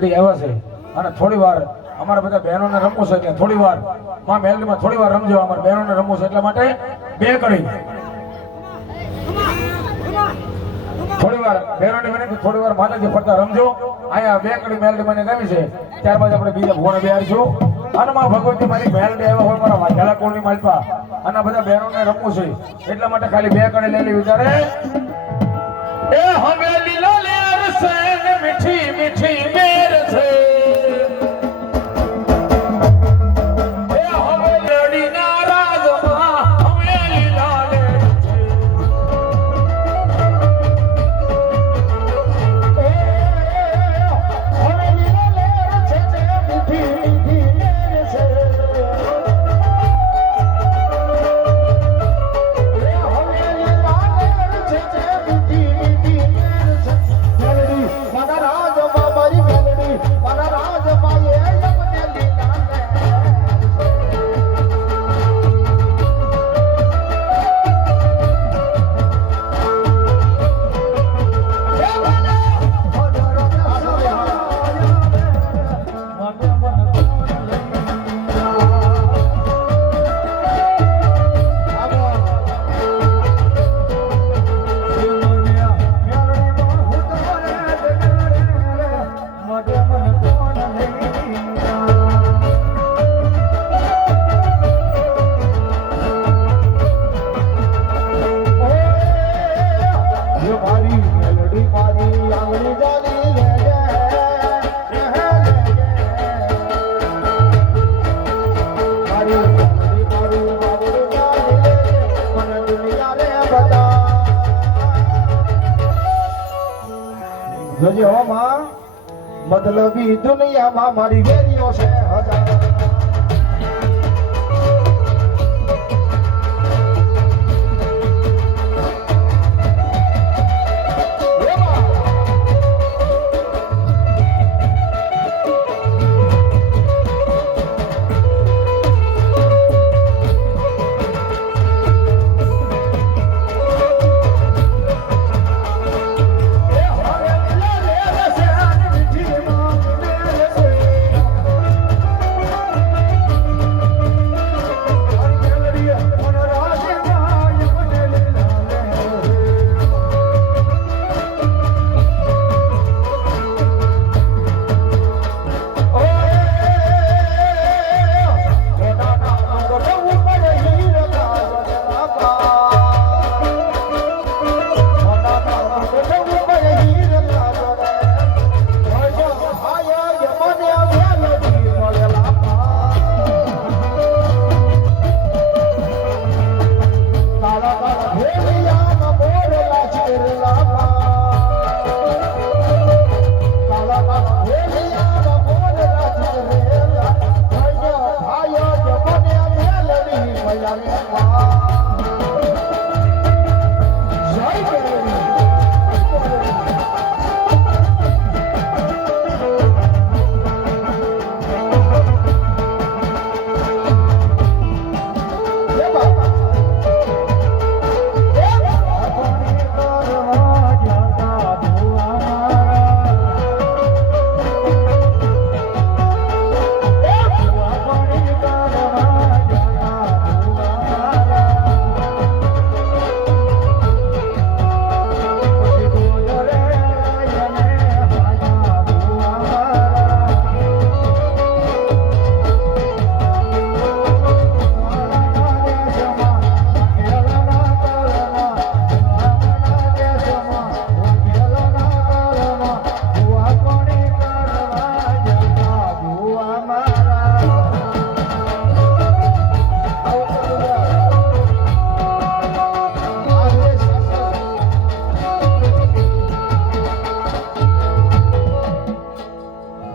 મેલડી આવ્યા છે અને થોડી વાર અમારા બધા બહેનોને રમવું છે એટલે થોડી વાર માં મેલડીમાં થોડી વાર રમજો. અમારા બહેનોને રમવું છે એટલા માટે બે કડી થોડી વાર બહેનોની વિનંતી થોડી વાર માતાજી ફરતા રમજો. અહીંયા બે કડી મેલડી મને ગમી છે. ત્યારબાદ આપણે બીજા ભોણે બેહાડીશું. અને માં ભગવતી મારી મેલડી આવ્યા હોય મારા વાઘેલા કોળની માલપા અને બધા બહેનોને રમવું છે એટલા માટે ખાલી બે કડી લેલી વિચારે એ હવે લીલો લેર છે ને મીઠી મીઠી મેર છે. એ હવે લડીના રાજમાં હવે લીલા લેર છે. હવે લીલો લેર છે ને મીઠી મીઠી મેર છે. જોજે હો માં મતલબી દુનિયામાં મારી વેરીઓ છે હજાર.